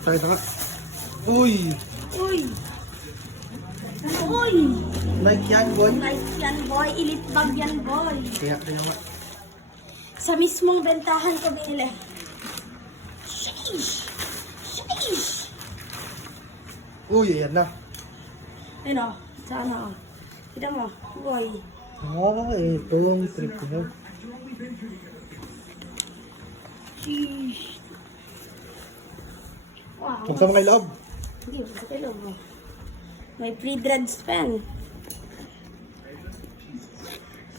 Tayo na nga. Uy! Uy! Uy! Like yan, boy. Nice yan, boy. Elite bag yan, boy. Kaya nga. Sa mismong bentahan ko binili. Sheesh! Sheesh! Uy, ayan na. Ayun o. Sana o. Kita mo, boy. Ito yung trip ko. Sheesh! Wow. Buksan mo kay loob. Hindi, buksan kay loob mo. May pre-dreads pen.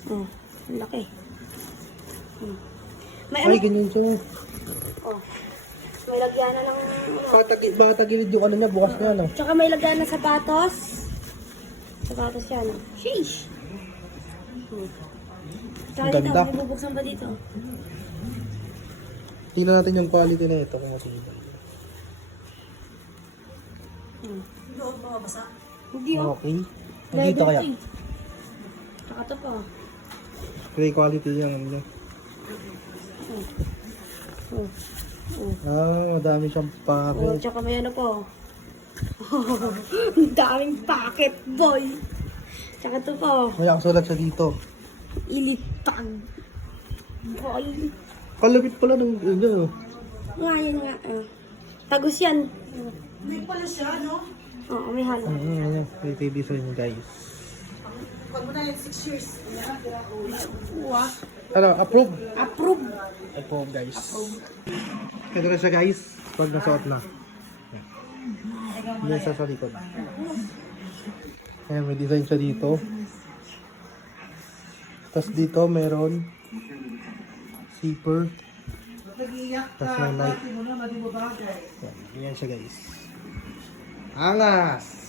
Oh, ang laki. May Ay, ganyan siya. Oh. May lagyan na ng Baka tagilid yung ano niya, bukas niya, no? Tsaka may lagyan na sapatos. Sapatos yan. Sheesh! Tsaka Ang dito, ganda. may bubuksan pa dito. Tingnan natin yung quality na ito. Kaya tingnan. Hindi oh. Okay. Dito kaya. Tsaka ito pa. Great quality yan. Ano niya. Madami siyang Oh, packet. tsaka may ano po. Ang daming packet, boy. Tsaka ito po. May aksulat siya dito. Ilitag. Boy. Kalapit pala ng ano. Nga, yan nga. Tagus yan. May pala siya, no? Oo, may halo. Ayan. May design guys. Pag mo na yung 6 years. Wow. Ano, approve? Approve. Approve guys. Ito na siya guys. Pag nasuot na. Yan siya sa likod. Ayan, may design siya dito. Tapos dito meron zipper. Tapos may light. Yan siya guys. Angas!